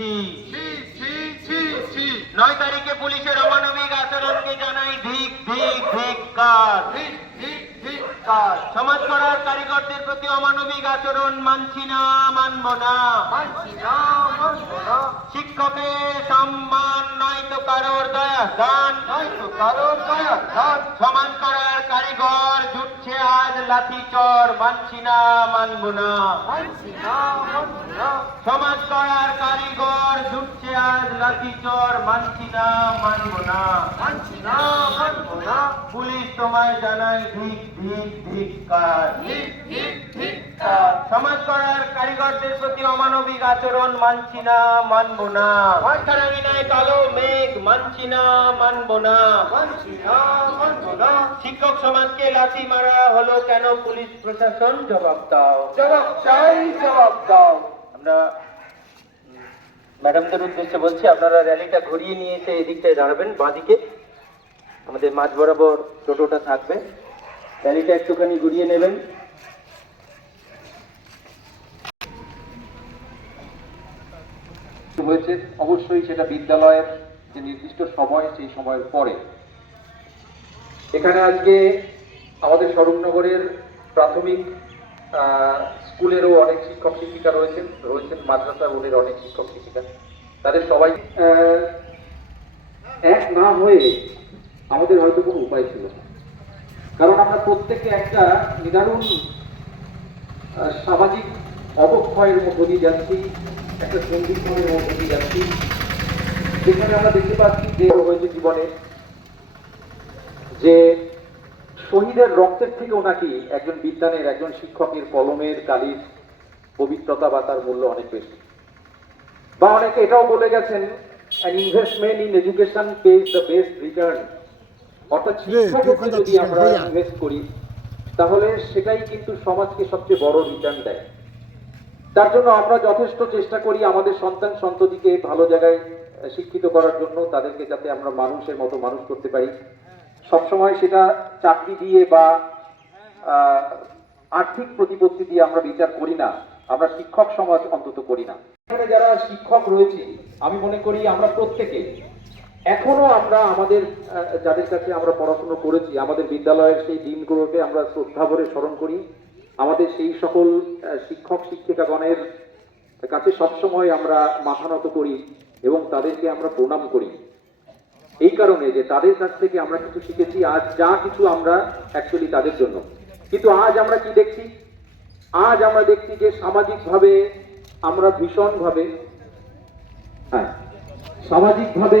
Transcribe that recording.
ছি। 9 তারিখে পুলিশের অমানবিক আচরণকে জানাই ধিক্কার। সমাজ করার কারিগরদের প্রতি অমানবিক আচরণ মানছি না, মানব না। শিক্ষকের সম্মান নয়তো কারোর দয়া দান, সমাজ করার কারিগর জুটছে আজ লাঠি চর, মানছি না, মানব না। সমাজ করার কারিগর জুটছে আজ লাঠি চর, মানছি না, মানব না। পুলিশ তোমায় জানাই ধিক্কার। সমাজ করার কারিগরদের প্রতি অমানবিক আচরণ মানছি না, মানব না। রাঙিনায় কালো মেঘ, মানছি না, মানব না। শিক্ষক সমাজকে লাঠি মারা হলো কেন? পুলিশ প্রশাসন জবাব দাও, জবাব চাই, জবাব দাও। আমরা ম্যাডামদের উদ্দেশ্যে বলছি, আপনারা র্যালিটা ঘুরিয়ে নিয়ে এসে এদিকটায় দাঁড়াবেন, বাঁদিকে আমাদের মাঝ বরাবর টোটোটা থাকবে। র্যালিটা একটুখানি ঘুরিয়ে নেবেন। হয়েছে অবশ্যই সেটা বিদ্যালয়ের যে নির্দিষ্ট সময়, সেই সময়ের পরে। এখানে আজকে আমাদের স্বরূপনগরের প্রাথমিক স্কুলেরও অনেক শিক্ষক শিক্ষিকা রয়েছেন মাদ্রাসা বোর্ডের অনেক শিক্ষক শিক্ষিকা। তাদের সবাই এক না হয়ে আমাদের হয়তো কোনো উপায় ছিল না, কারণ আমরা প্রত্যেকে একটা নিদারুণ সামাজিক অবক্ষয়ের মধ্য দিয়ে যাচ্ছি, একটা সন্ধিক্ষণের মধ্য দিয়ে যাচ্ছি, যেখানে আমরা দেখতে পাচ্ছি যে হয়েছে জীবনে যে শহীদের রক্তের থেকেও নাকি একজন বিদ্যানের, একজন শিক্ষকের কলমের কালির পবিত্রতা বা তার মূল্য অনেক বেশি। বা অনেকে এটাও বলে গেছেন, an investment in education pays the best return। অর্থাৎ শিক্ষাকে যদি আমরা ইনভেস্ট করি তাহলে সেটাই কিন্তু সমাজকে সবচেয়ে বড় রিটার্ন দেয়। তার জন্য আমরা যথেষ্ট চেষ্টা করি আমাদের সন্তান সন্ততিকে ভালো জায়গায় শিক্ষিত করার জন্য, তাদেরকে যাতে আমরা মানুষের মতো মানুষ করতে পারি। সবসময় সেটা চাকরি দিয়ে বা আর্থিক প্রতিপত্তি দিয়ে আমরা বিচার করি না, আমরা শিক্ষক সমাজ অন্তত করি না। এখানে যারা শিক্ষক রয়েছে, আমি মনে করি আমরা প্রত্যেকে এখনো আমরা আমাদের যাদের কাছে আমরা পড়াশোনা করেছি, আমাদের বিদ্যালয়ের সেই দিনগুলোকে আমরা শ্রদ্ধা ভরে স্মরণ করি। আমাদের সেই সকল শিক্ষক শিক্ষিকাগণের কাছে সবসময় আমরা মাথা নত করি এবং তাদেরকে আমরা প্রণাম করি, এই কারণে যে তাদের কাছ থেকে আমরা কিছু শিখেছি। আজ যা কিছু আমরা অ্যাকচুয়ালি তাদের জন্য। কিন্তু আজ আমরা কি দেখছি? আজ আমরা দেখছি যে সামাজিকভাবে আমরা ভীষণভাবে সামাজিকভাবে